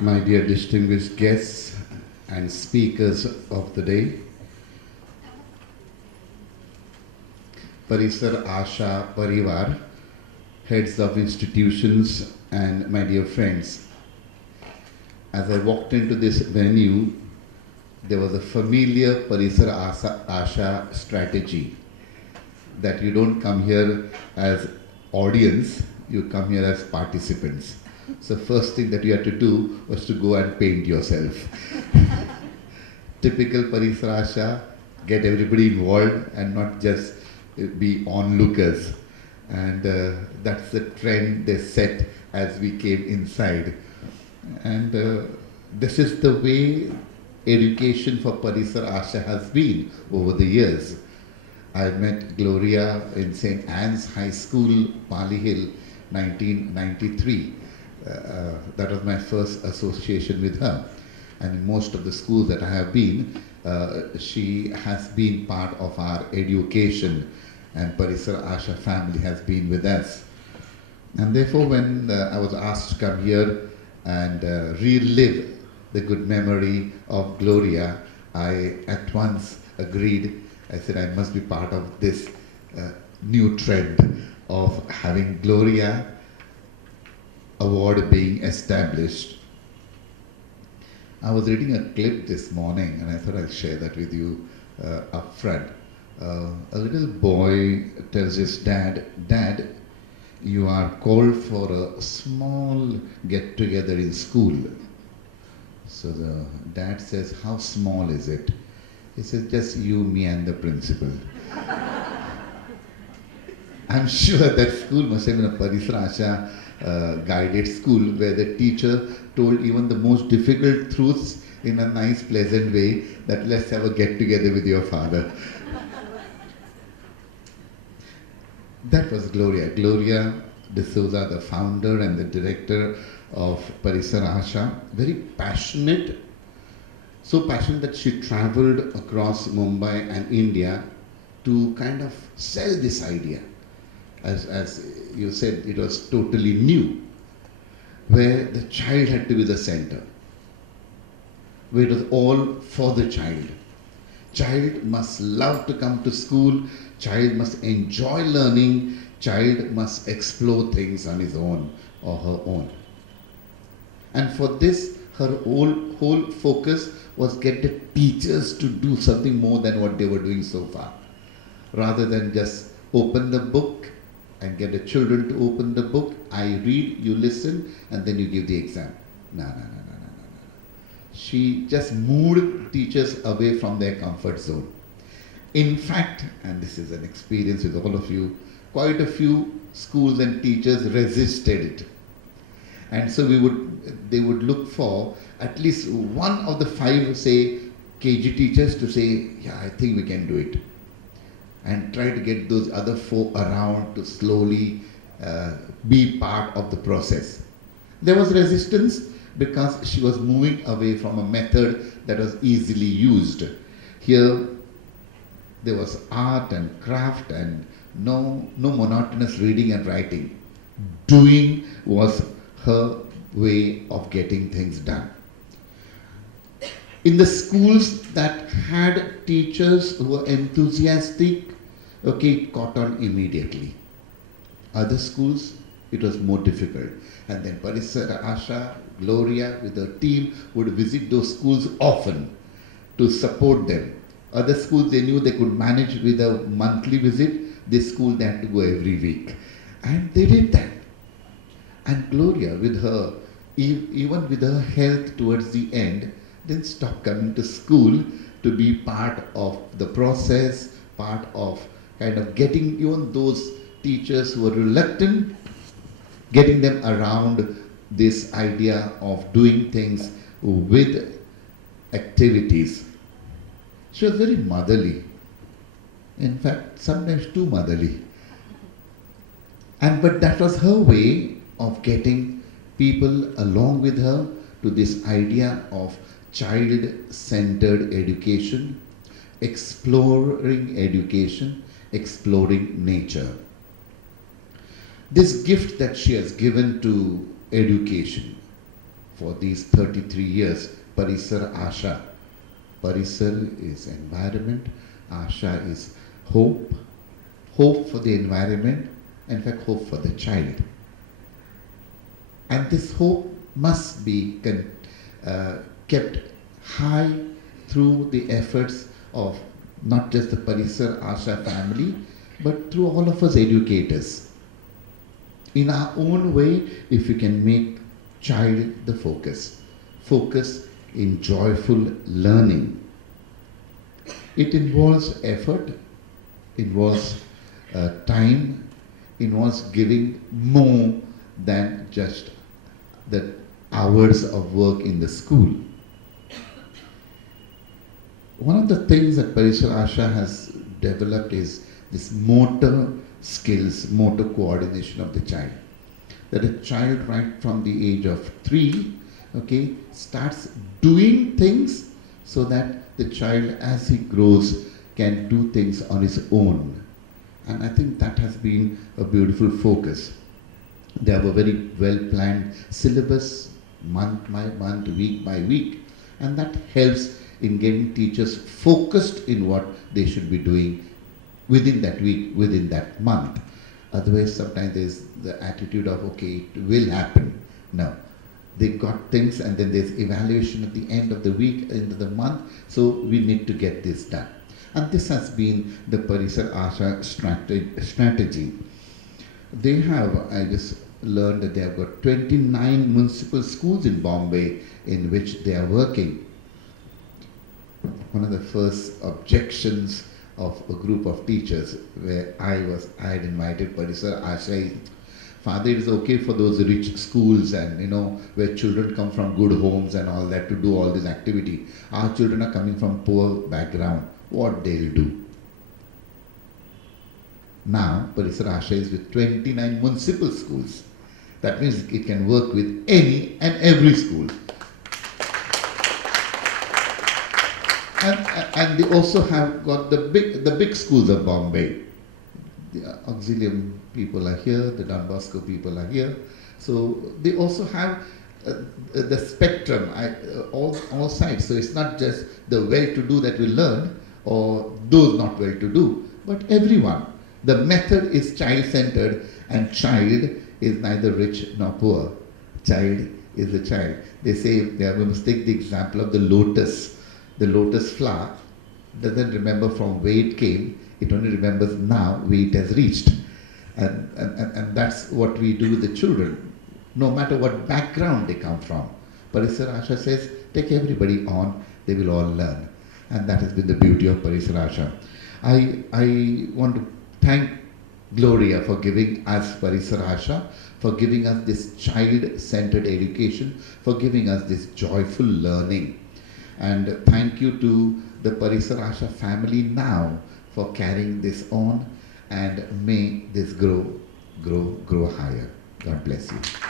My dear distinguished guests and speakers of the day, Parisar Asha Parivar, heads of institutions, and my dear friends. As I walked into this venue, there was a familiar Parisar Asha strategy that you don't come here as audience, you come here as participants. So first thing that you had to do was to go and paint yourself. Typical Parisar Asha, get everybody involved and not just be onlookers. And that's the trend they set as we came inside. And this is the way education for Parisar Asha has been over the years. I met Gloria in St. Anne's High School, Pali Hill, 1993. That was my first association with her. And in most of the schools that I have been, she has been part of our education, and Parisar Asha family has been with us. And therefore, when I was asked to come here and relive the good memory of Gloria, I at once agreed. I said I must be part of this new trend of having Gloria award being established. I was reading a clip this morning and I thought I'll share that with you up front. A little boy tells his dad, "Dad, you are called for a small get-together in school." So the dad says, "How small is it?" He says, "Just you, me and the principal." I'm sure that school must have been a Parisar Asha guided school where the teacher told even the most difficult truths in a nice, pleasant way, that let's have a get-together with your father. That was Gloria. Gloria D'Souza, the founder and the director of Parisar Asha, very passionate, so passionate that she traveled across Mumbai and India to kind of sell this idea. As you said, it was totally new, where the child had to be the center, where it was all for the child. Child must love to come to school, child must enjoy learning, child must explore things on his own or her own. And for this, her whole focus was get the teachers to do something more than what they were doing so far. Rather than just open the book and get the children to open the book, I read, you listen, and then you give the exam. No. She just moved teachers away from their comfort zone. In fact, and this is an experience with all of you, quite a few schools and teachers resisted it. And so they would look for at least one of the 5, say, KG teachers to say, "Yeah, I think we can do it." And try to get those other 4 around to slowly be part of the process. There was resistance because she was moving away from a method that was easily used. Here, there was art and craft and no monotonous reading and writing. Doing was her way of getting things done. In the schools that had teachers who were enthusiastic, it caught on immediately. Other schools, it was more difficult. And then Parisar Asha, Gloria with her team would visit those schools often to support them. Other schools they knew they could manage with a monthly visit. This school they had to go every week. And they did that. And Gloria, with her, even with her health towards the end, then stopped coming to school to be part of the process, part of kind of getting even those teachers who were reluctant, getting them around this idea of doing things with activities. She was very motherly. In fact, sometimes too motherly. But that was her way of getting people along with her to this idea of child-centered education, exploring education, exploring nature. This gift that she has given to education for these 33 years, Parisar Asha. Parisar is environment, Asha is hope, hope for the environment, in fact hope for the child. And this hope must be kept high through the efforts of not just the Parisar Asha family, but through all of us educators. In our own way, if we can make child the focus in joyful learning. It involves effort, involves time, involves giving more than just the hours of work in the school. One of the things that Parisar Asha has developed is this motor skills, motor coordination of the child. That a child right from the age of 3, okay, starts doing things so that the child as he grows can do things on his own. And I think that has been a beautiful focus. They have a very well planned syllabus, month by month, week by week, and that helps in getting teachers focused in what they should be doing within that week, within that month. Otherwise, sometimes there's the attitude of, okay, it will happen. No. They got things and then there's evaluation at the end of the week, end of the month, so we need to get this done. And this has been the Parisar Asha strategy. They have, I just learned that they have got 29 municipal schools in Bombay in which they are working. One of the first objections of a group of teachers where I had invited Parisar Asha, Father, it is okay for those rich schools and where children come from good homes and all that to do all this activity. Our children are coming from poor background. What they'll do? Now Parisar Asha is with 29 municipal schools. That means it can work with any and every school. And they also have got the big schools of Bombay. The Auxilium people are here, the Don Bosco people are here. So they also have the spectrum, all sides. So it's not just the well-to-do that will learn or those not well-to-do, but everyone. The method is child-centered, and child is neither rich nor poor. Child is a child. They say, we must take the example of the lotus. The lotus flower doesn't remember from where it came, it only remembers now where it has reached. And that's what we do with the children, no matter what background they come from. Parisar Asha says, take everybody on, they will all learn. And that has been the beauty of Parisar Asha. I want to thank Gloria for giving us Parisar Asha, for giving us this child-centered education, for giving us this joyful learning. And thank you to the Parisar Asha family now for carrying this on, and may this grow higher. God bless you.